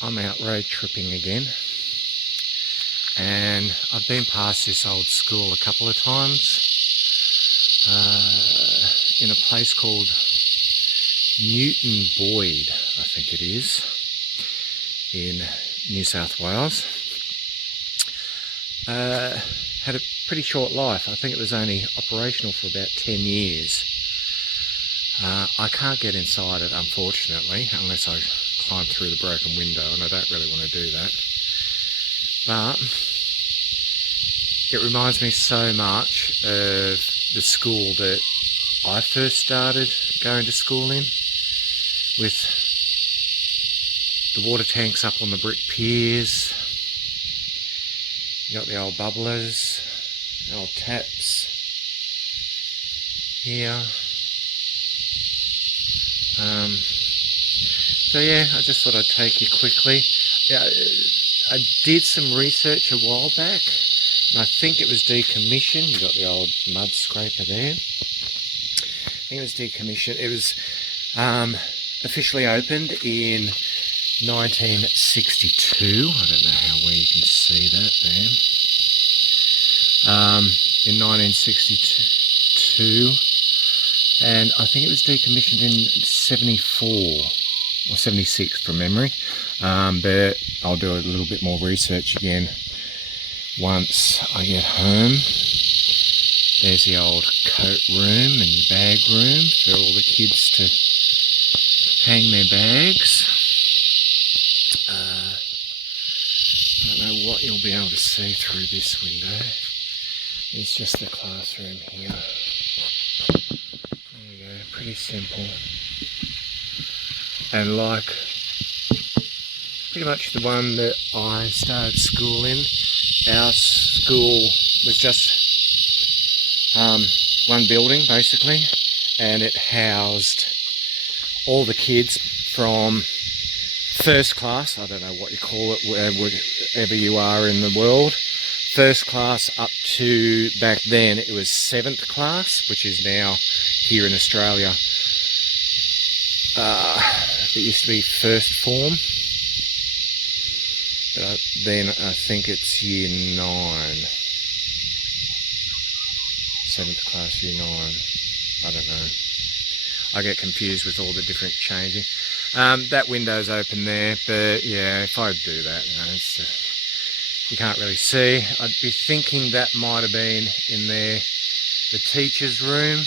I'm out road tripping again, and I've been past this old school a couple of times in a place called Newton Boyd, I think it is, in New South Wales. Had a pretty short life. I think it was only operational for about 10 years. I can't get inside it, unfortunately, unless I climb through the broken window, and I don't really want to do that. But it reminds me so much of the school that I first started going to school in, with the water tanks up on the brick piers. You got the old bubblers, the old taps here. So yeah, I just thought I'd take you quickly. Yeah, I did some research a while back, and I think it was decommissioned. You got the old mud scraper there. I think it was decommissioned. It was officially opened in 1962. I don't know how well you can see that there. In 1962, and I think it was decommissioned in 74 or 76 from memory. But I'll do a little bit more research again once I get home. There's the old coat room and bag room for all the kids to hang their bags. I don't know what you'll be able to see through this window. It's just the classroom here. There you go, pretty simple. And like pretty much the one that I started school in, our school was just one building basically, and it housed all the kids from first class, I don't know what you call it, wherever you are in the world, first class up to, back then it was 7th class, which is now here in Australia. It used to be first form, but then I think it's year 9. 7th class, year 9. I don't know. I get confused with all the different changing. That window's open there, but yeah, if I do that, you can't really see. I'd be thinking that might have been in there, the teacher's room,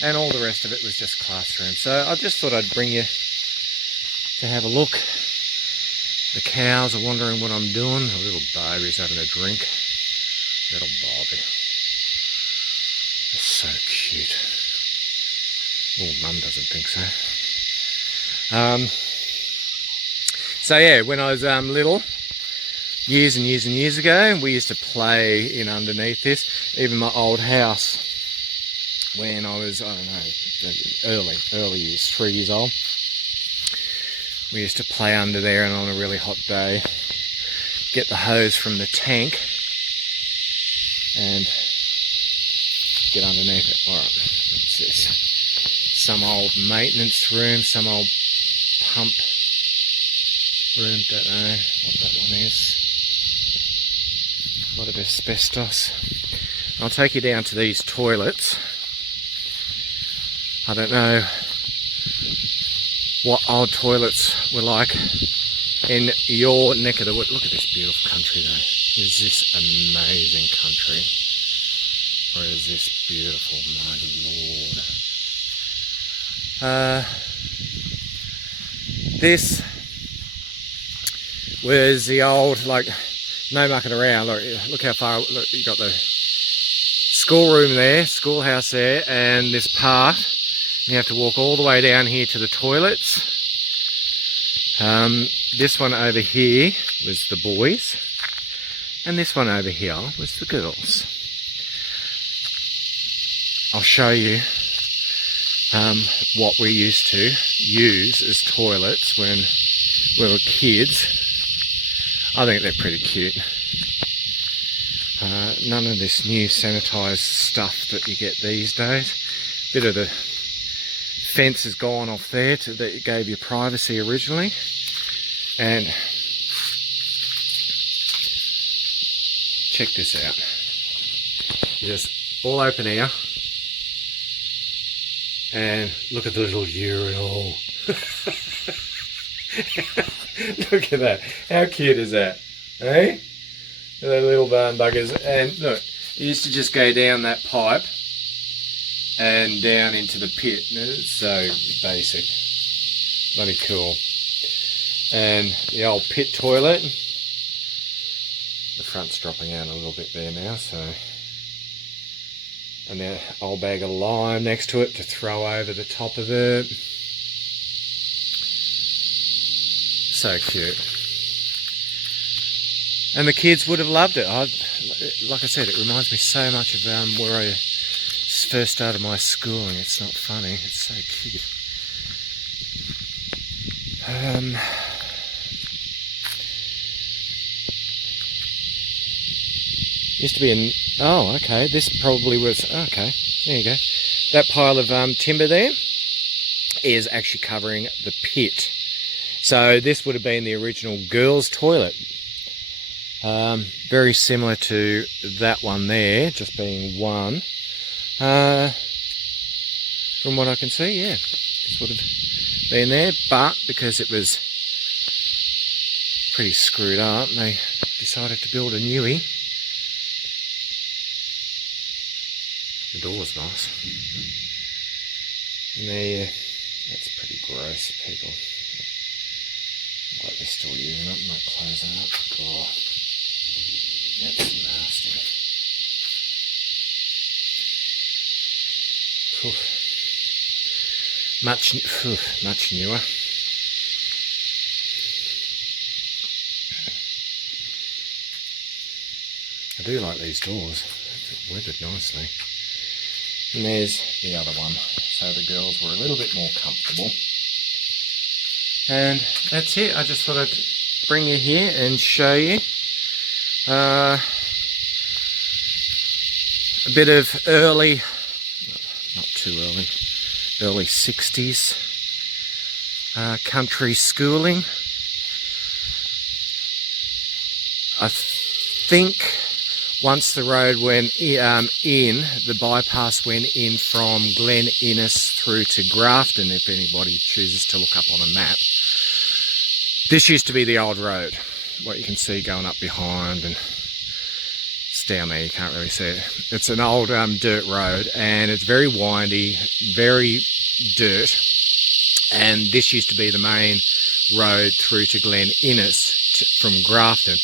and all the rest of it was just classroom. So I just thought I'd bring you to have a look. The cows are wondering what I'm doing. A little baby's having a drink. Little Bobby. That's so cute. Oh, Mum doesn't think so. So yeah, when I was little, years and years and years ago, we used to play in underneath this. Even my old house, when I was, I don't know, early years, 3 years old, we used to play under there, and on a really hot day, get the hose from the tank and get underneath it. Alright, what's this? Some old maintenance room, some old pump room, don't know what that one is. A lot of asbestos. I'll take you down to these toilets. I don't know what old toilets were like in your neck of the woods. Look at this beautiful country though. Is this amazing country? Or is this beautiful, my lord? This was the old, like, no mucking around. Look how far, look, you got the schoolroom there, schoolhouse there, and this path. You have to walk all the way down here to the toilets. This one over here was the boys, and this one over here was the girls. I'll show you what we used to use as toilets when we were kids. I think they're pretty cute. None of this new sanitised stuff that you get these days. Bit of the fence has gone off there that gave you privacy originally. And check this out. Just all open air. And look at the little urinal. Look at that. How cute is that? Eh? The little barn buggers. And look, it used to just go down that pipe and down into the pit. It's so basic. Bloody cool. And the old pit toilet. The front's dropping out a little bit there now, so. And the old bag of lime next to it to throw over the top of it. So cute. And the kids would have loved it. Like I said, it reminds me so much of where I first started my schooling. It's not funny. It's so cute. Used to be in... Oh, okay. This probably was... Okay. There you go. That pile of timber there is actually covering the pit. So this would have been the original girls' toilet. Very similar to that one there, just being one. From what I can see, yeah. This would have been there, but because it was pretty screwed up, they decided to build a newie. The door's nice. And there, that's pretty gross, people. Like they're still using it. Might close that up. Oh, that's nasty. Oof. Much newer. I do like these doors. It's weathered nicely. And there's the other one. So the girls were a little bit more comfortable. And that's it. I just thought I'd bring you here and show you a bit of early, not too early 60s country schooling. I think once the road went in, the bypass went in from Glen Innes through to Grafton, if anybody chooses to look up on a map. This used to be the old road, what you can see going up behind, and it's down there, you can't really see it. It's an old dirt road, and it's very windy, very dirt, and this used to be the main road through to Glen Innes from Grafton.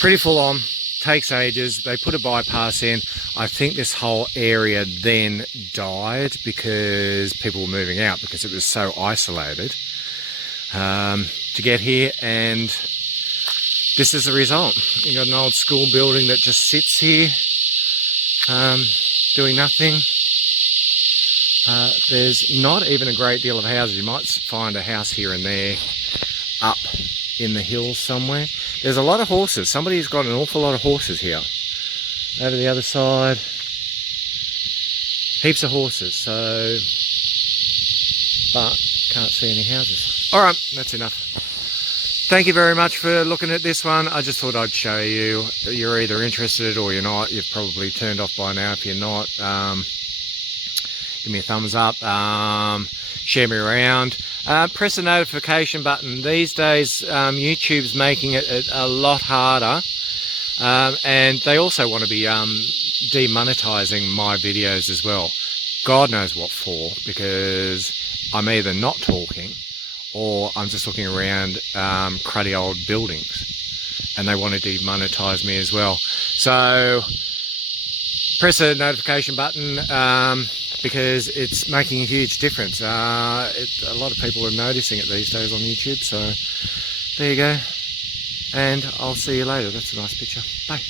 Pretty full on. Takes ages. They put a bypass in. I think this whole area then died because people were moving out because it was so isolated to get here, and this is the result. You got an old school building that just sits here doing nothing. There's not even a great deal of houses. You might find a house here and there up in the hills somewhere. There's a lot of horses. Somebody's got an awful lot of horses here. Over the other side, heaps of horses. So, but can't see any houses. All right, that's enough. Thank you very much for looking at this one. I just thought I'd show you. You're either interested or you're not. You've probably turned off by now. If you're not, give me a thumbs up. Share me around. Press the notification button. These days, YouTube's making it a lot harder, and they also want to be demonetizing my videos as well. God knows what for, because I'm either not talking or I'm just looking around cruddy old buildings, and they want to demonetize me as well. So press the notification button, because it's making a huge difference. A lot of people are noticing it these days on YouTube, so there you go. And I'll see you later. That's a nice picture. Bye.